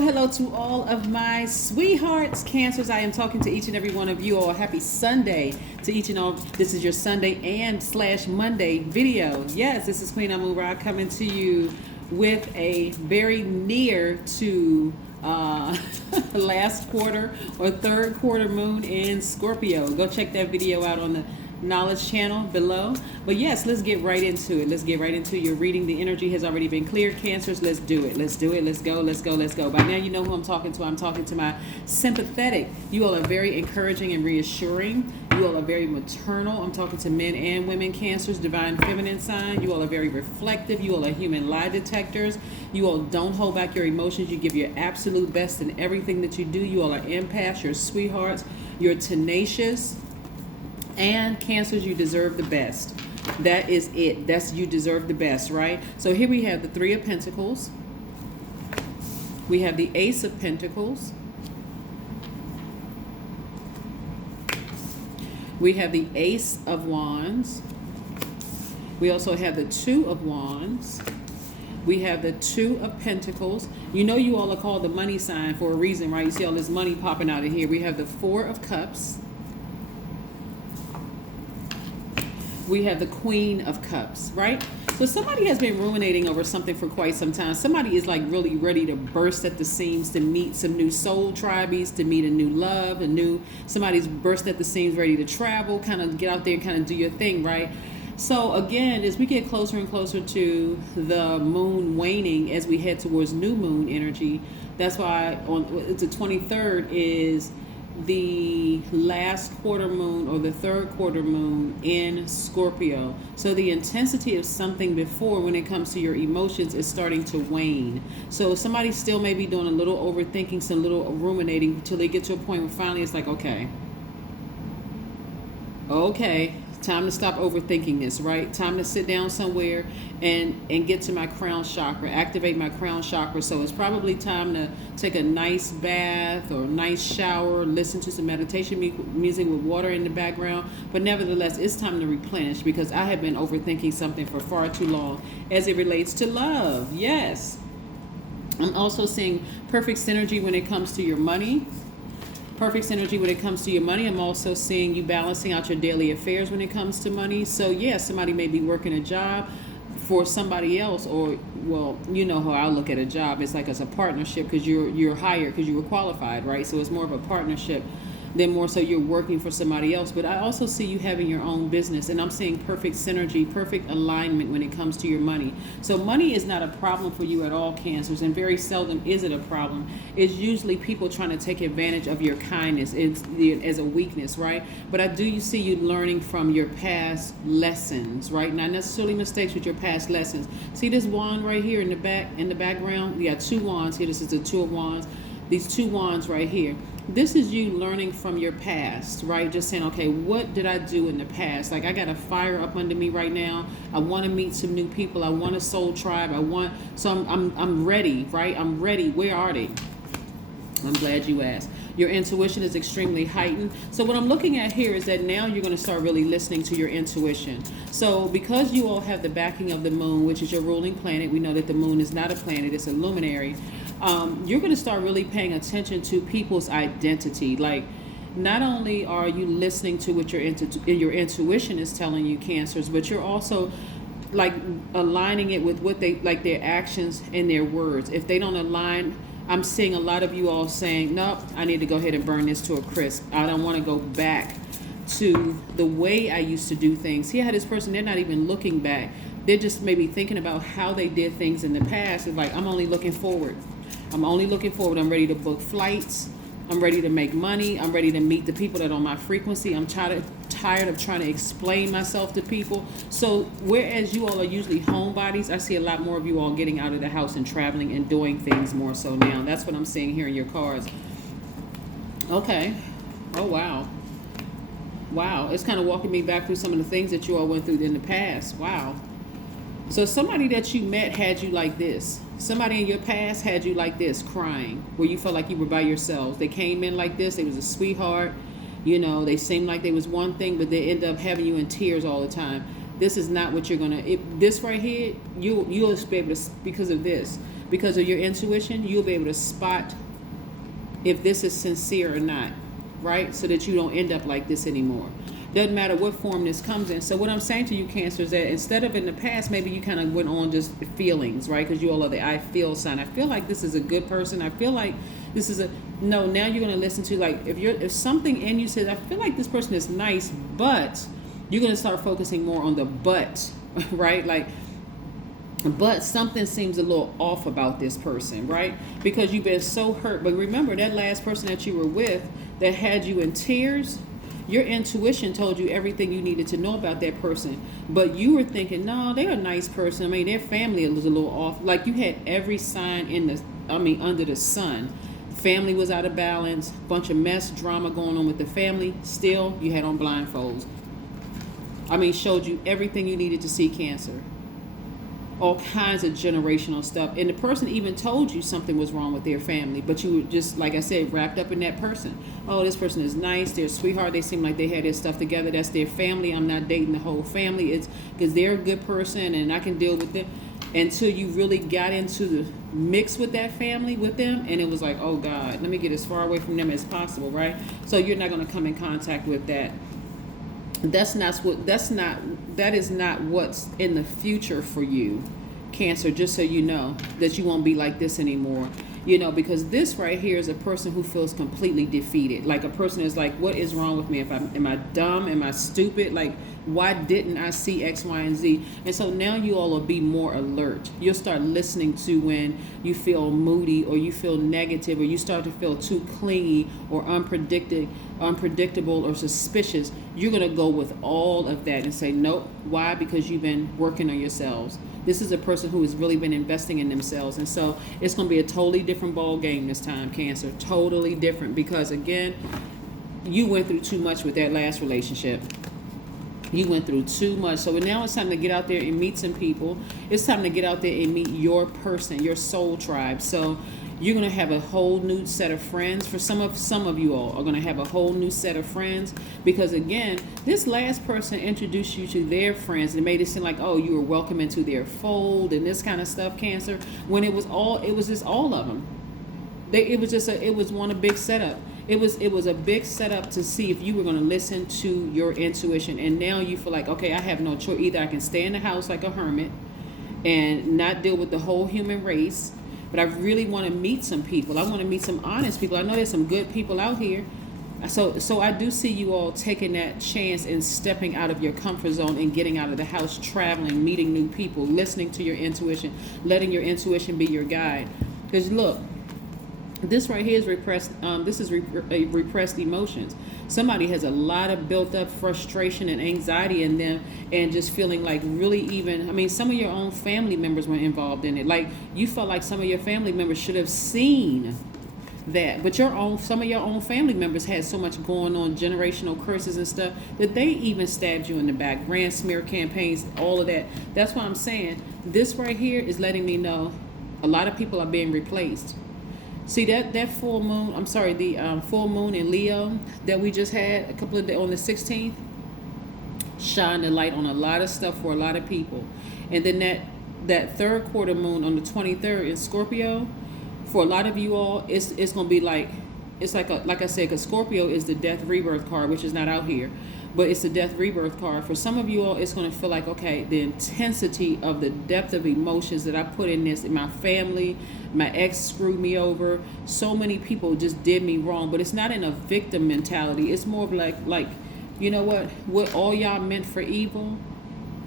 Hello to all of my sweethearts, Cancers. I am talking to each and every one of you all. Happy Sunday to each and all. This is your Sunday and / Monday video. Yes, this is Queen Amun Ra coming to you with a very near to last quarter or third quarter moon in Scorpio. Go check that video out on the knowledge channel below. But yes, let's get right into it. Let's get right into your reading. The energy has already been cleared, Cancers. Let's do it. Let's do it. Let's go. Let's go. Let's go. By now you know who I'm talking to. I'm talking to my sympathetic. You all are very encouraging and reassuring. You all are very maternal. I'm talking to men and women, Cancers, divine feminine sign. You all are very reflective. You all are human lie detectors. You all don't hold back your emotions. You give your absolute best in everything that you do. You all are empaths. You're sweethearts. You're tenacious. And Cancers, you deserve the best. That is it. That's you deserve the best, right? So here we have the Three of Pentacles. We have the Ace of Pentacles. We have the Ace of Wands. We also have the Two of Wands. We have the Two of Pentacles. You know you all are called the money sign for a reason, right? You see all this money popping out of here. We have the Four of Cups. We have the Queen of Cups, right? So somebody has been ruminating over something for quite some time. Somebody is like really ready to burst at the seams to meet some new soul tribes, to meet a new love, somebody's burst at the seams, ready to travel, kind of get out there and kind of do your thing, right? So again, as we get closer and closer to the moon waning, as we head towards new moon energy, that's why it's the 23rd is the last quarter moon or the third quarter moon in Scorpio. So the intensity of something before when it comes to your emotions is starting to wane. So somebody still may be doing a little overthinking, some little ruminating until they get to a point where finally it's like, okay, time to stop overthinking this, right? Time to sit down somewhere and get to my crown chakra, activate my crown chakra. So it's probably time to take a nice bath or a nice shower, listen to some meditation music with water in the background. But nevertheless, it's time to replenish because I have been overthinking something for far too long as it relates to love. Yes. I'm also seeing perfect synergy when it comes to your money. Perfect synergy when it comes to your money. I'm also seeing you balancing out your daily affairs when it comes to money. So yeah, somebody may be working a job for somebody else, or well, you know how I look at a job. It's like as a partnership because you're hired because you were qualified, right? So it's more of a partnership than more so you're working for somebody else. But I also see you having your own business, and I'm seeing perfect synergy, perfect alignment when it comes to your money. So money is not a problem for you at all, Cancers, and very seldom is it a problem. It's usually people trying to take advantage of your kindness as a weakness, right? But I do see you learning from your past lessons, right? Not necessarily mistakes, with your past lessons. See this wand right here in the background? You got two wands here. This is the Two of Wands. These two wands right here. This is you learning from your past, right? Just saying, okay, what did I do in the past? Like I got a fire up under me right now. I want to meet some new people. I want a soul tribe. I'm ready, right? I'm ready. Where are they? I'm glad you asked. Your intuition is extremely heightened. So what I'm looking at here is that now you're going to start really listening to your intuition. So because you all have the backing of the moon, which is your ruling planet, we know that the moon is not a planet, it's a luminary. You're going to start really paying attention to people's identity. Like, not only are you listening to what your intuition is telling you, Cancers, but you're also like aligning it with what they like, their actions and their words. If they don't align, I'm seeing a lot of you all saying, nope, I need to go ahead and burn this to a crisp. I don't want to go back to the way I used to do things. See how this person, they're not even looking back. They're just maybe thinking about how they did things in the past. It's like, I'm only looking forward. I'm only looking forward. I'm ready to book flights. I'm ready to make money. I'm ready to meet the people that are on my frequency. I'm tired of trying to explain myself to people. So whereas you all are usually homebodies, I see a lot more of you all getting out of the house and traveling and doing things more so now. That's what I'm seeing here in your cards. Okay. Oh, wow. Wow. It's kind of walking me back through some of the things that you all went through in the past. Wow. So somebody that you met had you like this. Somebody in your past had you like this, crying, where you felt like you were by yourselves. They came in like this. They was a sweetheart. You know, they seemed like they was one thing, but they end up having you in tears all the time. This is not what you're going to... This right here, you'll be able to... Because of this. because of your intuition, you'll be able to spot if this is sincere or not, right? So that you don't end up like this anymore. Doesn't matter what form this comes in. So what I'm saying to you, Cancer, is that instead of in the past, maybe you kind of went on just feelings, right? Because you all are the I feel sign. I feel like this is a good person. I feel like this is a, no, now you're going to listen to, like, if something in you says, I feel like this person is nice, but you're going to start focusing more on the but, right? Like, but something seems a little off about this person, right? Because you've been so hurt. But remember, that last person that you were with that had you in tears, your intuition told you everything you needed to know about that person. But you were thinking, no, they're a nice person. I mean, their family was a little off. Like, you had every sign under the sun. Family was out of balance, bunch of mess, drama going on with the family. Still, you had on blindfolds. Showed you everything you needed to see, Cancer. All kinds of generational stuff. And the person even told you something was wrong with their family, but you were just, like I said, wrapped up in that person. Oh, this person is nice, they're a sweetheart, they seem like they had their stuff together, that's their family, I'm not dating the whole family, it's because they're a good person and I can deal with them. Until you really got into the mix with that family, with them, and it was like, oh God, let me get as far away from them as possible, right? So you're not going to come in contact with that. That is not what's in the future for you, Cancer, just so you know that you won't be like this anymore. Because this right here is a person who feels completely defeated. Like, a person is like, what is wrong with me? Am I dumb? Am I stupid? Like, why didn't I see X, Y, and Z? And so now you all will be more alert. You'll start listening to when you feel moody or you feel negative or you start to feel too clingy or unpredictable or suspicious. You're going to go with all of that and say, nope. Why? Because you've been working on yourselves. This is a person who has really been investing in themselves. And so it's going to be a totally different ball game this time, Cancer. Totally different. Because, again, you went through too much with that last relationship. You went through too much. So now it's time to get out there and meet some people. It's time to get out there and meet your person, your soul tribe. So you're going to have a whole new set of friends. For some of you all are going to have a whole new set of friends, because again, this last person introduced you to their friends and made it seem like, oh, you were welcome into their fold and this kind of stuff, Cancer, when it was just all of them. It was one big setup. It was a big setup to see if you were going to listen to your intuition. And now you feel like, okay, I have no choice. Either I can stay in the house like a hermit and not deal with the whole human race, but I really want to meet some people. I want to meet some honest people. I know there's some good people out here. So I do see you all taking that chance and stepping out of your comfort zone and getting out of the house, traveling, meeting new people, listening to your intuition, letting your intuition be your guide. Because look, this right here is repressed. This is repressed emotions. Somebody has a lot of built up frustration and anxiety in them, and just feeling like really some of your own family members were involved in it. Like, you felt like some of your family members should have seen that, but some of your own family members had so much going on, generational curses and stuff, that they even stabbed you in the back, ran smear campaigns, all of that. That's why I'm saying this right here is letting me know a lot of people are being replaced. See that full moon, the full moon in Leo that we just had a couple of days on the 16th, shined a light on a lot of stuff for a lot of people. And then that third quarter moon on the 23rd in Scorpio, for a lot of you all, it's going to be like, it's like I said, because Scorpio is the death rebirth card, which is not out here, but it's the death rebirth card. For some of you all, it's going to feel like, okay, the intensity of the depth of emotions that I put in this, in my family, my ex screwed me over, so many people just did me wrong. But it's not in a victim mentality. It's more of like, you know what all y'all meant for evil,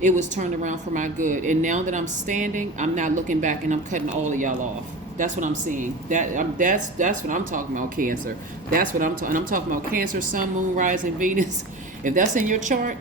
it was turned around for my good. And now that I'm standing, I'm not looking back, and I'm cutting all of y'all off. That's what I'm seeing. That's what I'm talking about, Cancer. That's what I'm talking. I'm talking about Cancer, Sun, Moon, Rising, Venus. If that's in your chart,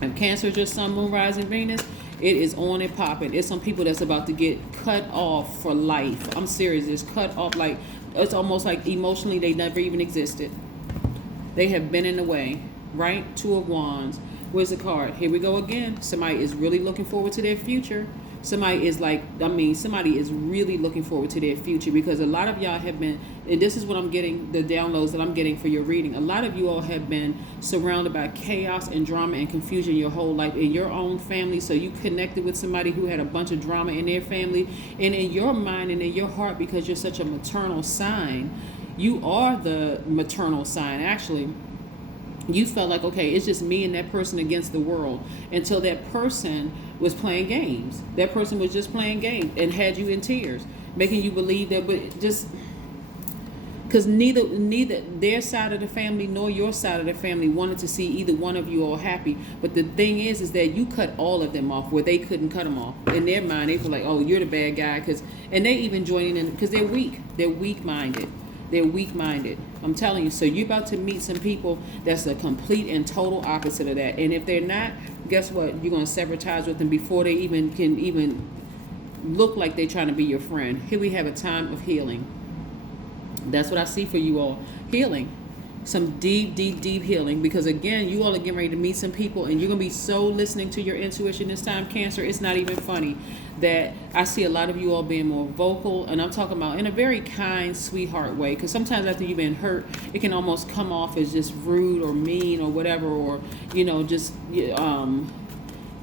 and Cancer is your Sun, Moon, Rising, Venus, it is on and popping. It's some people that's about to get cut off for life. I'm serious. It's cut off, like, it's almost like emotionally they never even existed. They have been in the way, right? Two of Wands. Where's the card? Here we go again. Somebody is really looking forward to their future. Somebody is like, somebody is really looking forward to their future, because a lot of y'all have been, and this is what I'm getting, the downloads that I'm getting for your reading. A lot of you all have been surrounded by chaos and drama and confusion your whole life in your own family. So you connected with somebody who had a bunch of drama in their family, and in your mind and in your heart, because you're such a maternal sign, you are the maternal sign. Actually, you felt like, okay, it's just me and that person against the world, until that person was playing games. That person was just playing games and had you in tears, making you believe that, but just because neither their side of the family nor your side of the family wanted to see either one of you all happy. But the thing is that you cut all of them off where they couldn't cut them off. In their mind, they feel like, oh, you're the bad guy, and they even joining in because they're weak. They're weak-minded. They're weak-minded. I'm telling you. So you're about to meet some people that's a complete and total opposite of that. And if they're not, guess what? You're going to sever ties with them before they can look like they're trying to be your friend. Here we have a time of healing. That's what I see for you all. Healing. Some deep, deep, deep healing. Because again, you all are getting ready to meet some people, and you're going to be so listening to your intuition this time, Cancer. It's not even funny that I see a lot of you all being more vocal, and I'm talking about in a very kind, sweetheart way. Because sometimes after you've been hurt, it can almost come off as just rude or mean or whatever, or, just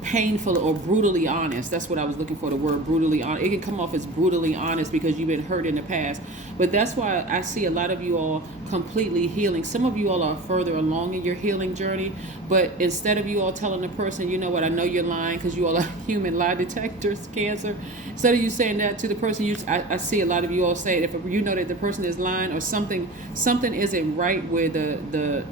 painful or brutally honest. That's what I was looking for, the word brutally honest. It can come off as brutally honest because you've been hurt in the past. But that's why I see a lot of you all completely healing. Some of you all are further along in your healing journey, but instead of you all telling the person, you know what, I know you're lying, because you all are human lie detectors, Cancer. Instead of you saying that to the person, I see a lot of you all say, if you know that the person is lying, or something isn't right, where the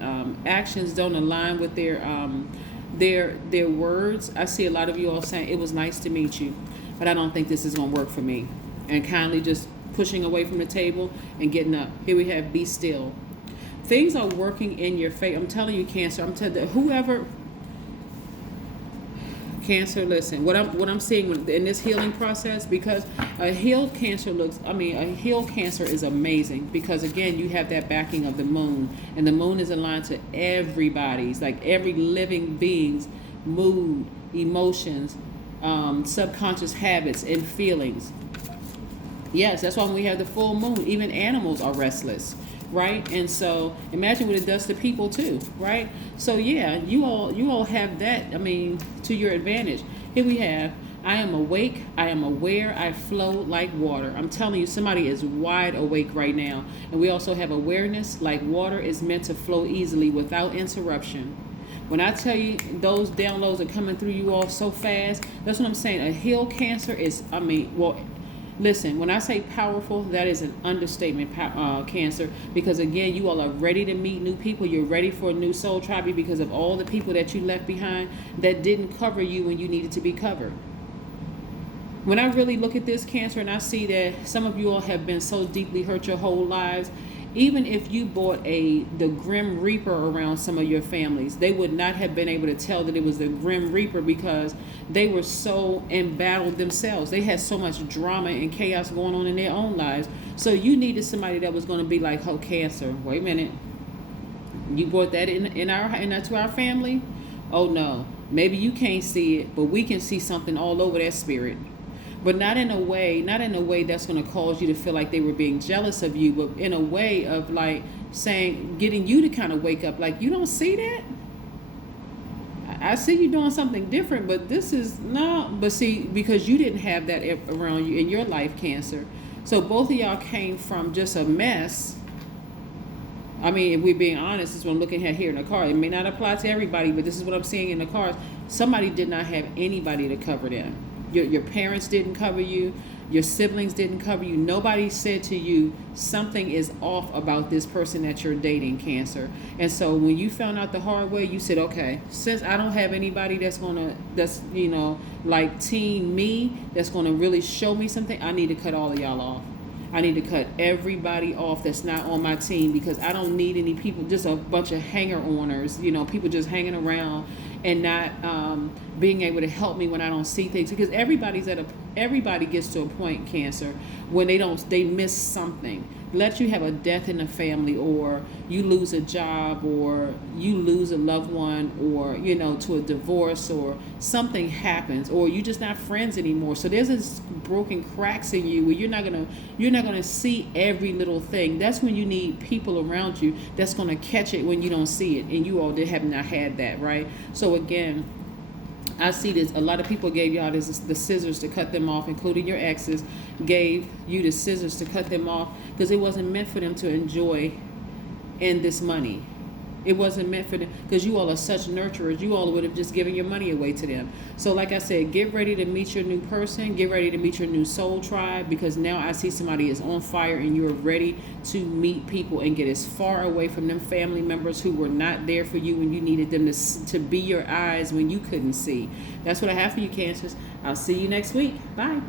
actions don't align with their words. I see a lot of you all saying, it was nice to meet you, but I don't think this is going to work for me, and kindly just pushing away from the table and getting up. Here we have be still. Things are working in your favor. I'm telling you, Cancer. I'm telling you, whoever, Cancer, listen, what I'm seeing in this healing process, because a healed Cancer is amazing, because again, you have that backing of the moon, and the moon is aligned to everybody's, like every living being's mood, emotions, subconscious habits and feelings. Yes, that's why when we have the full moon, even animals are restless, right? And so imagine what it does to people too, right? So yeah, you all have that, to your advantage. Here we have, I am awake, I am aware, I flow like water. I'm telling you, somebody is wide awake right now. And we also have awareness, like water is meant to flow easily without interruption. When I tell you those downloads are coming through you all so fast, that's what I'm saying. A healed Cancer is, listen, when I say powerful, that is an understatement, Cancer, because again, you all are ready to meet new people. You're ready for a new soul tribe because of all the people that you left behind that didn't cover you when you needed to be covered. When I really look at this, Cancer, and I see that some of you all have been so deeply hurt your whole lives, even if you brought the Grim Reaper around some of your families, they would not have been able to tell that it was the Grim Reaper, because they were so embattled themselves. They had so much drama and chaos going on in their own lives. So you needed somebody that was going to be like, oh, Cancer, wait a minute. You brought that to our family? Oh, no. Maybe you can't see it, but we can see something all over that spirit. But not in a way that's going to cause you to feel like they were being jealous of you, but in a way of like saying, getting you to kind of wake up, like, you don't see that? I see you doing something different, but this is no. But see, because you didn't have that around you in your life, Cancer. So both of y'all came from just a mess. If we're being honest, this is what I'm looking at here in the card. It may not apply to everybody, but this is what I'm seeing in the cards. Somebody did not have anybody to cover them. Your parents didn't cover you. Your siblings didn't cover you. Nobody said to you, something is off about this person that you're dating, Cancer. And so when you found out the hard way, you said, okay, since I don't have anybody that's like team me, that's going to really show me something, I need to cut all of y'all off. I need to cut everybody off that's not on my team, because I don't need any people, just a bunch of hanger-oners, people just hanging around and not being able to help me when I don't see things. Because everybody's at a everybody gets to a point, Cancer, when they miss something. Let you have a death in the family, or you lose a job, or you lose a loved one, or to a divorce, or something happens, or you're just not friends anymore. So there's this broken cracks in you where you're not gonna see every little thing. That's when you need people around you that's gonna catch it when you don't see it, and you all have not had that, right? So again, I see this. A lot of people gave y'all the scissors to cut them off, including your exes, gave you the scissors to cut them off because it wasn't meant for them to enjoy in this money. It wasn't meant for them, because you all are such nurturers. You all would have just given your money away to them. So like I said, get ready to meet your new person. Get ready to meet your new soul tribe, because now I see somebody is on fire and you're ready to meet people and get as far away from them family members who were not there for you when you needed them to be your eyes when you couldn't see. That's what I have for you, Cancers. I'll see you next week. Bye.